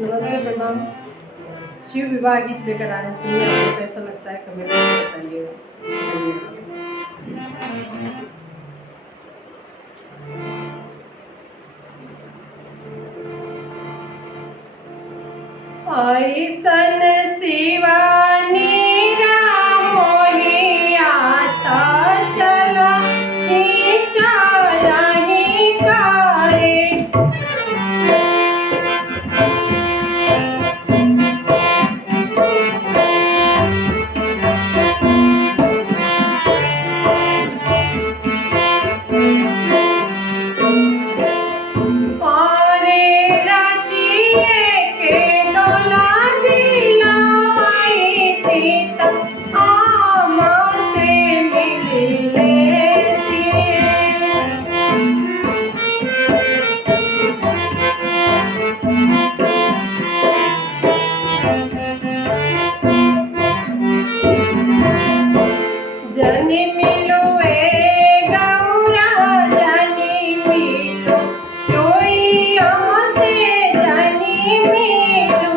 नमस्ते, प्रणाम। शिव विवाह गीत लेकर आए हैं, सुनिए आपको कैसा लगता है कमेंट में बताइएगा। ऐसन शिवानी राम मोहि आता चला ही चला ही कारे। जनी मिलो ए गौरा जनी मिलो कोई हमसे जनी मिलो।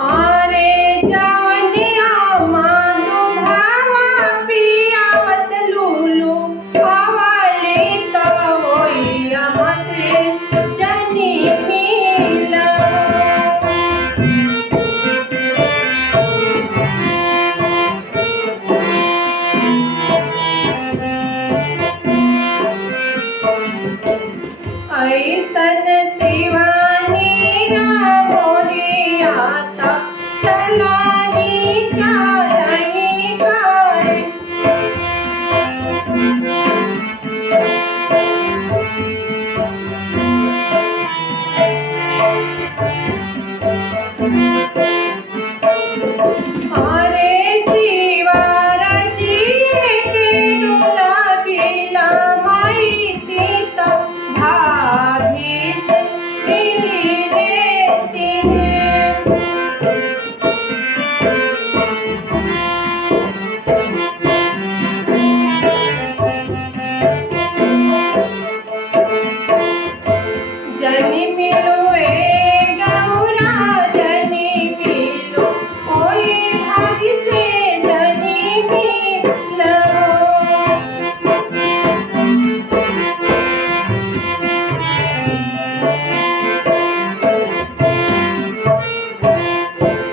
आरे जवनिया मांदो भावा पियावत लूलू आवाली तो होई हमसे जनी मिला। ऐसन शिवानी राम मोहि आता चला ही चला ही कारे। अरे शिवाराची के डोला बिला माहिती तर भाभी से मिली लेती है। जनी मिलो ए गौरा जनी मिलो कोई भागी से जनी मिलो।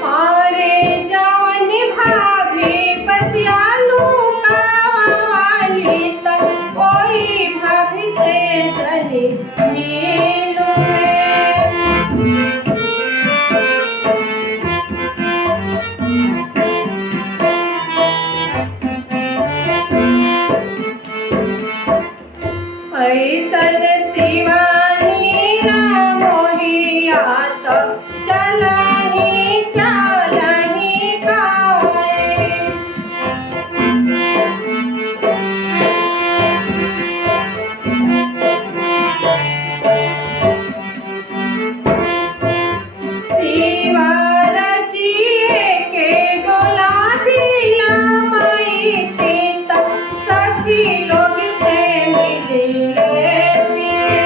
अरे जवनी भाभी बसियालू कावाली त कोई भाभी से जनी मिलो रे। ऐसन शिवानी राम मोहि आता चला ही कारे। शिवाराची के डोला बिला माहिती तर सखी लोग से मिली लेती है।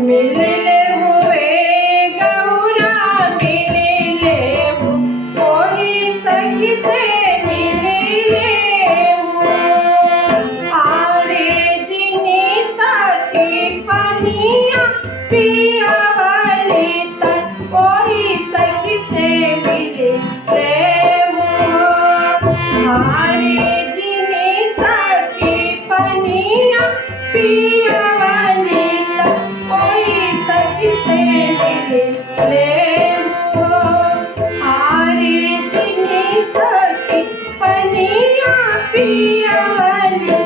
मिलले हुए गौरा मिलले हो कोई सखी से मिलले हो। आरे जिनी सखी पनिया पियावली तक कोई सखी से मिलले हो। आरे जिनी सखी पनिया पियावली तक कोई सखी से मिलले हो। आरे जिनी सखी पनिया पियावली